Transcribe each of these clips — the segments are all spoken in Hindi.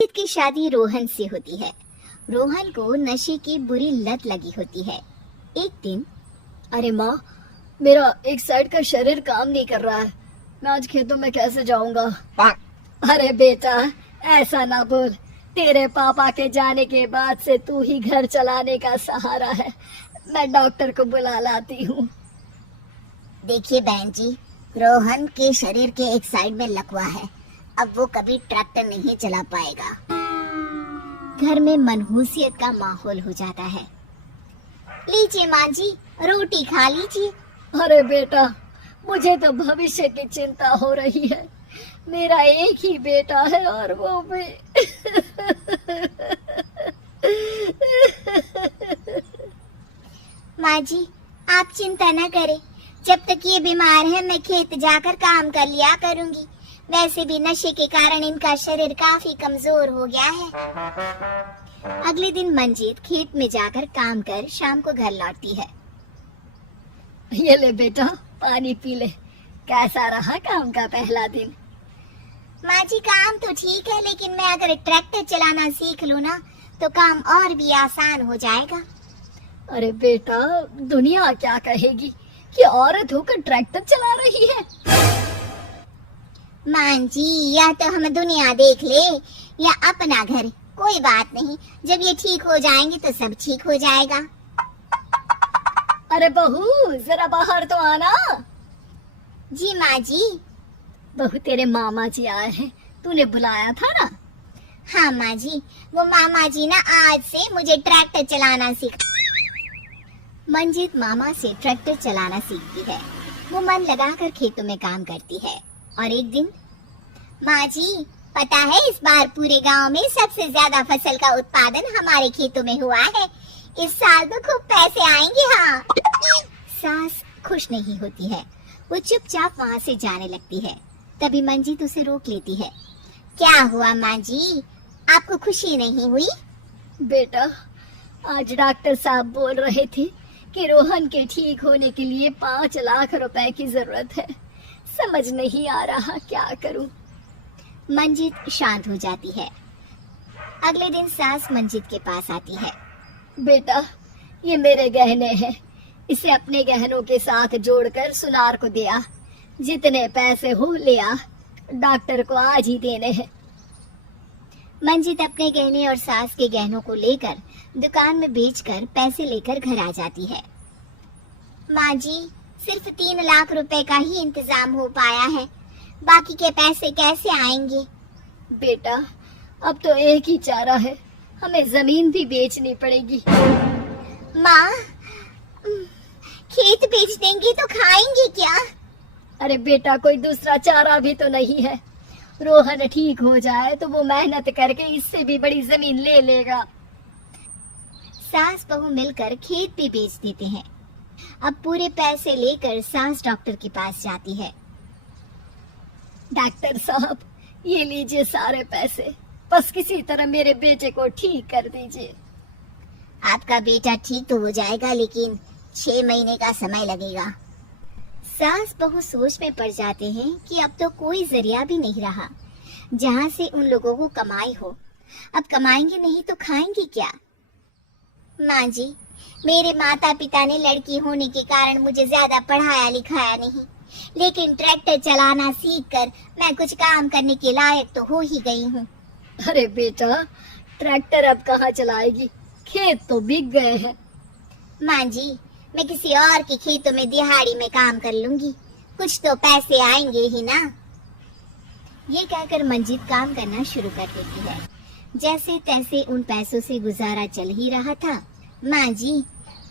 मंजीत की शादी रोहन से होती है। रोहन को नशे की बुरी लत लगी होती है। एक दिन, अरे माँ, मेरा एक साइड का शरीर काम नहीं कर रहा है। मैं आज खेतों में कैसे जाऊंगा? अरे बेटा, ऐसा ना बोल। तेरे पापा के जाने के बाद से तू ही घर चलाने का सहारा है। मैं डॉक्टर को बुला लाती हूँ। देखिए बहन जी, रोहन के शरीर के एक साइड में लकवा है। अब वो कभी ट्रैक्टर नहीं चला पाएगा। घर में मनहूसियत का माहौल हो जाता है। लीजिए माँ जी, रोटी खा लीजिए। अरे बेटा, मुझे तो भविष्य की चिंता हो रही है। मेरा एक ही बेटा है और वो भी माँ जी, आप चिंता न करें। जब तक ये बीमार है मैं खेत जाकर काम कर लिया करूंगी। वैसे भी नशे के कारण इनका शरीर काफी कमजोर हो गया है। अगले दिन मंजीत खेत में जाकर काम कर शाम को घर लौटती है। ये ले बेटा, पानी पी ले। कैसा रहा काम का पहला दिन? माँ जी, काम तो ठीक है, लेकिन मैं अगर ट्रैक्टर चलाना सीख लूँ ना तो काम और भी आसान हो जाएगा। अरे बेटा, दुनिया क्या कहेगी कि औरत होकर ट्रैक्टर चला रही है। माँ जी, या तो हम दुनिया देख ले या अपना घर, कोई बात नहीं। जब ये ठीक हो जाएंगे तो सब ठीक हो जाएगा। अरे बहू, जरा बाहर तो आना। जी माँ जी। बहू, तेरे मामा जी आए हैं, तूने बुलाया था ना? हाँ माँ जी, वो मामा जी ना आज से मुझे ट्रैक्टर चलाना मंजीत मामा से ट्रैक्टर चलाना सीखती है। वो मन लगाकर खेतों में काम करती है। और एक दिन, माँ जी, पता है इस बार पूरे गांव में सबसे ज्यादा फसल का उत्पादन हमारे खेतों में हुआ है। इस साल तो खूब पैसे आएंगे। हाँ। सास खुश नहीं होती है। वो चुपचाप वहाँ से जाने लगती है। तभी मंजीत उसे रोक लेती है। क्या हुआ माँ जी, आपको खुशी नहीं हुई? बेटा, आज डॉक्टर साहब बोल रहे थे कि रोहन के ठीक होने के लिए 5 लाख रुपए की जरूरत है। समझ नहीं आ रहा क्या करूं। मंजीत शांत हो जाती है। अगले दिन सास मंजीत के पास आती है। बेटा, ये मेरे गहने हैं। इसे अपने गहनों के साथ जोड़कर सुनार को दे आ। जितने पैसे हो ले आ। डॉक्टर को आज ही देने हैं। मंजीत अपने गहने और सास के गहनों को लेकर दुकान में बेचकर पैसे लेकर घर आ जाती है। माँ जी, सिर्फ 3 लाख रुपए का ही इंतजाम हो पाया है। बाकी के पैसे कैसे आएंगे? बेटा, अब तो एक ही चारा है, हमें जमीन भी बेचनी पड़ेगी। माँ, खेत बेच देंगे तो खाएंगे क्या? अरे बेटा, कोई दूसरा चारा भी तो नहीं है। रोहन ठीक हो जाए तो वो मेहनत करके इससे भी बड़ी जमीन ले लेगा। सास बहू मिलकर खेत भी बेच देते हैं। अब पूरे पैसे लेकर सास डॉक्टर के पास जाती है। डॉक्टर साहब, ये लीजिए सारे पैसे। बस किसी तरह मेरे बेटे को ठीक कर दीजिए। आपका बेटा ठीक तो हो जाएगा, लेकिन 6 महीने का समय लगेगा। सास बहू सोच में पड़ जाते हैं कि अब तो कोई जरिया भी नहीं रहा जहाँ से उन लोगों को कमाई हो। अब कमाएंगे नहीं तो खाएंगे क्या? माँ जी, मेरे माता पिता ने लड़की होने के कारण मुझे ज्यादा पढ़ाया लिखाया नहीं, लेकिन ट्रैक्टर चलाना सीखकर मैं कुछ काम करने के लायक तो हो ही गई हूँ। अरे बेटा, ट्रैक्टर अब कहाँ चलाएगी? खेत तो बिक गए हैं। माँ जी, मैं किसी और के खेतों में दिहाड़ी में काम कर लूंगी, कुछ तो पैसे आएंगे ही ना। ये कहकर मंजीत काम करना शुरू कर देती है। जैसे तैसे उन पैसों से गुजारा चल ही रहा था। माँ जी,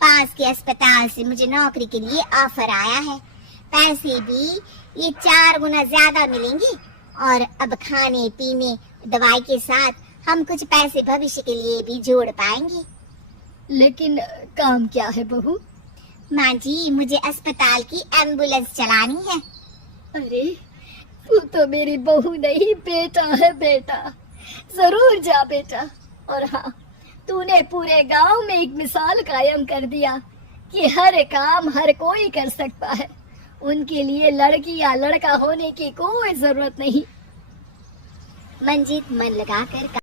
पास के अस्पताल से मुझे नौकरी के लिए ऑफर आया है। पैसे भी ये 4 गुना ज्यादा मिलेंगे और अब खाने पीने दवाई के साथ हम कुछ पैसे भविष्य के लिए भी जोड़ पाएंगे। लेकिन काम क्या है बहू? माँ जी, मुझे अस्पताल की एम्बुलेंस चलानी है। अरे, तू तो मेरी बहू नहीं, बेटा है। बेटा, जरूर जा बेटा। और हाँ, तूने पूरे गांव में एक मिसाल कायम कर दिया कि हर काम हर कोई कर सकता है। उनके लिए लड़की या लड़का होने की कोई जरूरत नहीं। मंजीत मन लगाकर